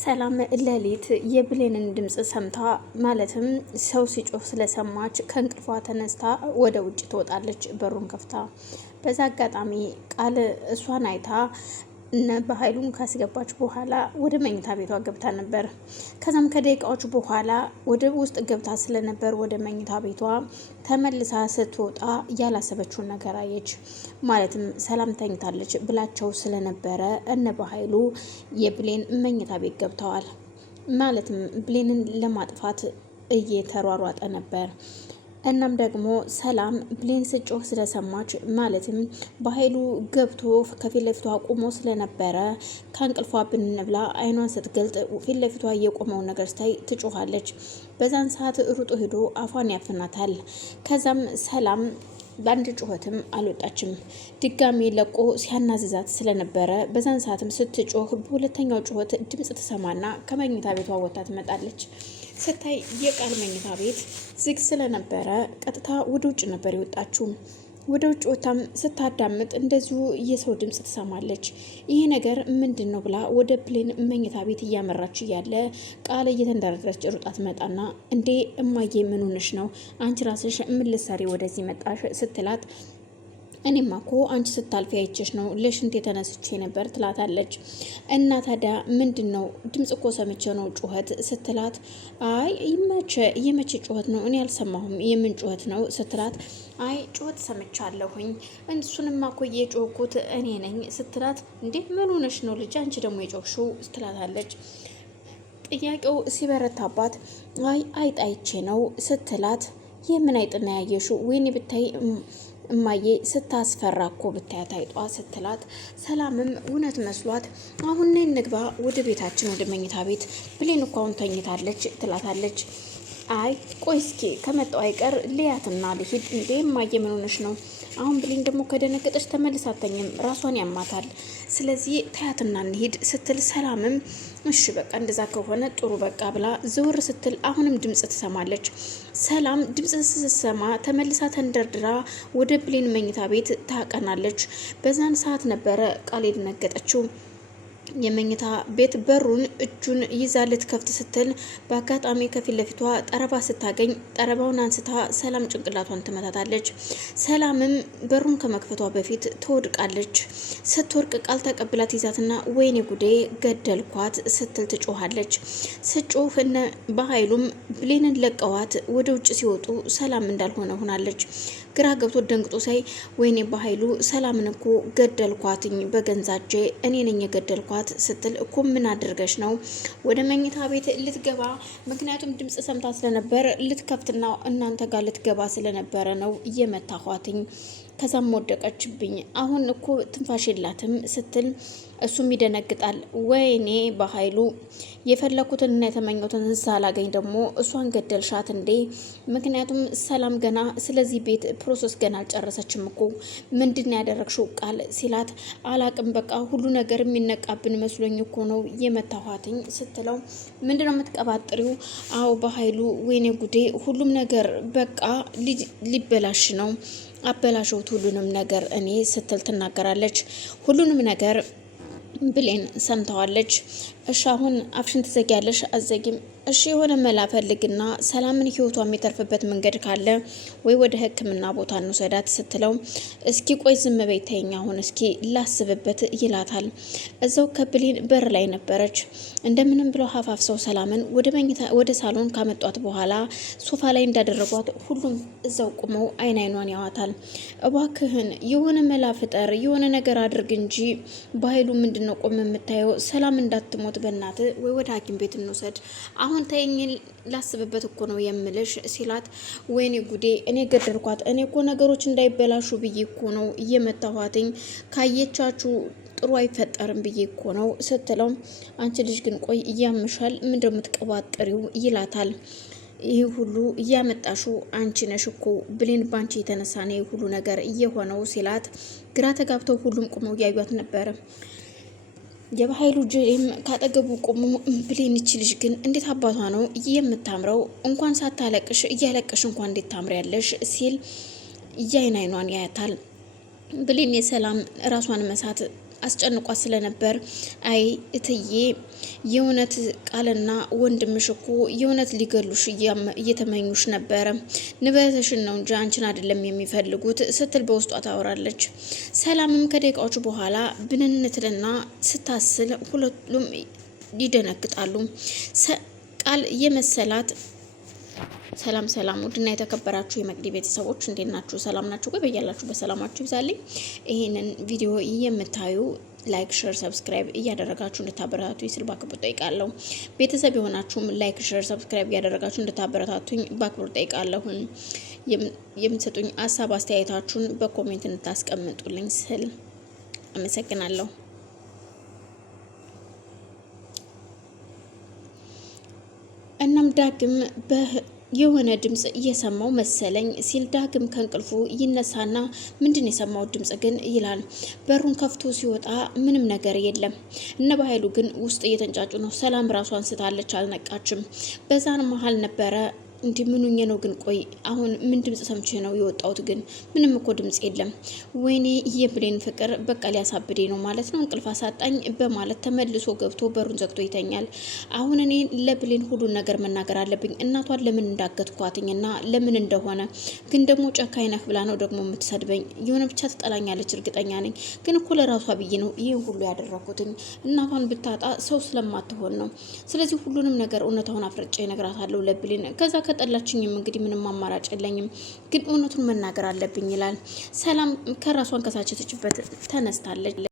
ሰላም ሌሊት የብሌንን ድምጽ ሰምታ ማለትም ሰው ሲጮህ ስለሰማች ከእንቅልፏ ተነስታ ወደ ውጭ ትወጣለች በሩን ከፍታ። በዛ አጋጣሚ ቃል እሷን አይታ በኃይሉን ካስገባች በኋላ ወደ መኝታ ቤቷ ገብታ ነበር። ከዛም ከደቂቃዎች በኋላ ወደ ውስጥ ገብታ ስለነበር ወደ መኝታ ቤቷ ተመልሳ ስትወጣ ያላሰበችውን ነገር አየች። ማለትም ሰላም ተኝታለች ብላቸው ስለነበረ በኃይሉ የብሌን መኝታ ቤት ገብተዋል። ማለትም ብሌንን ለማጥፋት እየተሯሯጠ ነበር። እናም ደግሞ ሰላም ብሌን ስጮህ ስለሰማች ማለትም በኃይሉ ገብቶ ከፊት ለፊቷ ቆሞ ስለነበረ ከእንቅልፏ ብንብላ አይኗን ስትገልጥ ፊት ለፊቷ የቆመውን ነገር ስታይ ትጮሃለች። በዛን ሰዓት ሩጦ ሄዶ አፏን ያፍናታል። ከዛም ሰላም በአንድ ጩኸትም አልወጣችም። ድጋሜ ለቆ ሲያናዝዛት ስለነበረ በዛን ሰዓትም ስትጮህ በሁለተኛው ጩኸት ድምጽ ትሰማና ከመኝታ ቤቷ ወጥታ ትመጣለች። ስታይ የቃል መኝታ ቤት ዝግ ስለነበረ ቀጥታ ወደ ውጭ ነበር የወጣችው። ወደ ውጭ ወጣም ስታዳምጥ እንደዚሁ የሰው ድምጽ ትሰማለች። ይሄ ነገር ምንድን ነው ብላ ወደ ብሌን መኝታ ቤት እያመራች እያለ ቃል እየተንደረደረች ሩጣ ትመጣና እንዴ እማዬ ምን ሆነሽ ነው? አንቺ ራስሽ ምን ልትሰሪ ወደዚህ መጣሽ? ስትላት እኔማ እኮ አንቺ ስታልፊ አይቼሽ ነው ለሽንት የተነስቼ ነበር ትላታለች። እና ታዲያ ምንድን ነው? ድምጽ እኮ ሰምቼ ነው ጩኸት ስትላት፣ አይ የመቼ ጩኸት ነው? እኔ አልሰማሁም። የምን ጩኸት ነው ስትላት፣ አይ ጩኸት ሰምቻለሁኝ እሱንማ እኮ የጮህኩት እኔ ነኝ ስትላት፣ እንዴ ምን ሆነሽ ነው ልጅ አንቺ ደግሞ የጮህሽው? ስትላታለች። ጥያቄው ሲበረታባት፣ አይ አይጥ አይቼ ነው ስትላት፣ የምን አይጥና ያየሽው? ወይኔ ብታይ እማዬ ስታስፈራ እኮ ብታያት አይጧ ስትላት፣ ሰላምም እውነት መስሏት አሁን ነይ እንግባ ወደ ቤታችን ወደ መኝታ ቤት ብሌን እኮ አሁን ተኝታለች ትላታለች። አይ ቆይ እስኪ ከመጣው አይቀር ልያትና ልሂድ። እንዴ እማዬ ምን ሆነሽ ነው? አሁን ብሌን ደግሞ ከደነገጠች ተመልሳ አተኝም ራሷን ያማታል። ስለዚህ ታያትና እንሂድ ስትል ሰላምም እሺ በቃ እንደዛ ከሆነ ጥሩ በቃ ብላ ዘወር ስትል አሁንም ድምጽ ትሰማለች። ሰላም ድምጽ ስትሰማ ተመልሳ ተንደርድራ ወደ ብሌን መኝታ ቤት ታቀናለች። በዛን ሰዓት ነበረ ቃል የደነገጠችው። የመኝታ ቤት በሩን እጁን ይዛ ልትከፍት ስትል በአጋጣሚ ከፊት ለፊቷ ጠረባ ስታገኝ ጠረባውን አንስታ ሰላም ጭንቅላቷን ትመታታለች። ሰላምም በሩን ከመክፈቷ በፊት ትወድቃለች። ስትወርቅ ቃል ተቀብላት ይዛትና ወይኔ ጉዴ ገደልኳት ስትል ትጮሃለች። ስጮህ በኃይሉም ብሌንን ለቀዋት ወደ ውጭ ሲወጡ ሰላም እንዳልሆነ ሆናለች። ግራ ገብቶ ደንግጦ ሳይ ወይኔ በኃይሉ ሰላምን እኮ ገደልኳትኝ በገንዛጄ እኔ ነኝ የገደልኳት ስትል እኮ ምን አድርገሽ ነው? ወደ መኝታ ቤት ልትገባ ምክንያቱም ድምጽ ሰምታ ስለነበር ልትከፍትና እናንተ ጋር ልትገባ ስለነበረ ነው እየመታኋትኝ። ከዛም ወደቀችብኝ። አሁን እኮ ትንፋሽ የላትም ስትል እሱም ይደነግጣል። ወይኔ በኃይሉ የፈለኩትንና የተመኘሁትን ሳላገኝ ደግሞ እሷን ገደልሻት እንዴ? ምክንያቱም ሰላም ገና ስለዚህ ቤት ፕሮሰስ ገና አልጨረሰችም እኮ ምንድን ያደረግሽው ቃል ሲላት፣ አላቅም በቃ ሁሉ ነገር የሚነቃብን መስሎኝ እኮ ነው የመታኋትኝ ስትለው፣ ምንድነው የምትቀባጥሪው? አዎ በኃይሉ ወይኔ ጉዴ ሁሉም ነገር በቃ ሊበላሽ ነው አበላሸውት ሁሉንም ነገር እኔ ስትል ትናገራለች። ሁሉንም ነገር ብሌን ሰምተዋለች። እሺ አሁን አፍሽን ትዘጊያለሽ? አዘጊም። እሺ የሆነ መላ ፈልግና ሰላምን ህይወቷ የሚተርፍበት መንገድ ካለ ወይ ወደ ሕክምና ቦታ እንውሰዳት ስትለው፣ እስኪ ቆይ ዝም በይ ተይኝ አሁን እስኪ ላስብበት ይላታል። እዛው ከብሌን በር ላይ ነበረች። እንደምንም ብለው ሀፋፍሰው ሰላምን ወደ ሳሎን ካመጧት በኋላ ሶፋ ላይ እንዳደረጓት ሁሉም እዛው ቁመው አይኗን ያዋታል። እባክህን የሆነ መላ ፍጠር፣ የሆነ ነገር አድርግ እንጂ በኃይሉ ምንድነው ቆም የምታየው? ሰላም እንዳትሞት በእናት ወይ ወደ ሐኪም ቤት እንውሰድ። አሁን ተይኝ ላስብበት እኮ ነው የምልሽ ሲላት፣ ወይኔ ጉዴ እኔ ገደልኳት። እኔ እኮ ነገሮች እንዳይበላሹ ብዬ እኮ ነው እየመታኋትኝ። ካየቻችሁ ጥሩ አይፈጠርም ብዬ እኮ ነው ስትለው፣ አንቺ ልጅ ግን ቆይ እያምሻል ምንድነው የምትቀባጥሪው? ይላታል። ይህ ሁሉ እያመጣሹ አንቺ ነሽ እኮ ብሌን ባንቺ የተነሳ ነው ሁሉ ነገር እየሆነው ሲላት፣ ግራ ተጋብተው ሁሉም ቁመው እያዩት ነበር። የበኃይሉ ጅም ካጠገቡ ቆሞ ብሌን ይችልሽ ግን እንዴት አባቷ ነው የምታምረው? እንኳን ሳታለቅሽ እያለቅሽ እንኳን እንዴት ታምሪያለሽ? ሲል አይኗን ያያታል። ብሌን የሰላም ራሷን መሳት አስጨንቋት ስለነበር አይ እትዬ የእውነት ቃልና ወንድምሽ እኮ የእውነት ሊገሉሽ እየተመኙሽ ነበረ፣ ንብረትሽን ነው እንጂ አንቺን አይደለም የሚፈልጉት ስትል በውስጧ ታወራለች። ሰላምም ከደቂቃዎች በኋላ ብንንትልና ስታስል ሁለቱም ይደነግጣሉ። ቃል የመሰላት ሰላም ሰላም፣ ውድና የተከበራችሁ የመቅዲ ቤተሰቦች እንዴት ናችሁ? ሰላም ናችሁ? ቆይ በያላችሁ በሰላማችሁ ይብዛልኝ። ይሄንን ቪዲዮ የምታዩ ላይክ፣ ሼር፣ ሰብስክራይብ እያደረጋችሁ እንድታበረታቱኝ ስል በአክብሮት ጠይቃለሁ። ቤተሰብ የሆናችሁም ላይክ፣ ሼር፣ ሰብስክራይብ እያደረጋችሁ እንድታበረታቱኝ በአክብሮት ጠይቃለሁ። የምትሰጡኝ ሀሳብ አስተያየታችሁን በኮሜንት እንድታስቀምጡልኝ ስል አመሰግናለሁ። እናም ዳግም የሆነ ድምጽ እየሰማው መሰለኝ ሲል ዳግም ከእንቅልፉ ይነሳና ምንድን የሰማው ድምጽ ግን ይላል። በሩን ከፍቶ ሲወጣ ምንም ነገር የለም። እነ በኃይሉ ግን ውስጥ እየተንጫጩ ነው። ሰላም ራሷን ስታለች፣ አልነቃችም። በዛን መሀል ነበረ እንዲህ ምኑኜ ነው ግን? ቆይ አሁን ምን ድምጽ ሰምቼ ነው የወጣሁት? ግን ምንም እኮ ድምጽ የለም። ወይኔ የብሌን ፍቅር በቃ ሊያሳብዴ ነው ማለት ነው፣ እንቅልፍ አሳጣኝ በማለት ተመልሶ ገብቶ በሩን ዘግቶ ይተኛል። አሁን እኔ ለብሌን ሁሉን ነገር መናገር አለብኝ፣ እናቷን ለምን እንዳገትኳትኝና ለምን እንደሆነ። ግን ደግሞ ጨካኝ ነህ ብላ ነው ደግሞ የምትሰድበኝ። የሆነ ብቻ ትጠላኛለች እርግጠኛ ነኝ። ግን እኮ ለራሷ ብዬ ነው ይህን ሁሉ ያደረኩትኝ። እናቷን ብታጣ ሰው ስለማትሆን ነው። ስለዚህ ሁሉንም ነገር እውነታውን አፍርጬ እነግራታለሁ ለብሌን። ከዛ ከጠላችኝም እንግዲህ ምንም አማራጭ የለኝም፣ ግን እውነቱን መናገር አለብኝ ይላል። ሰላም ከራሷን ከሳቸችበት ተነስታለች።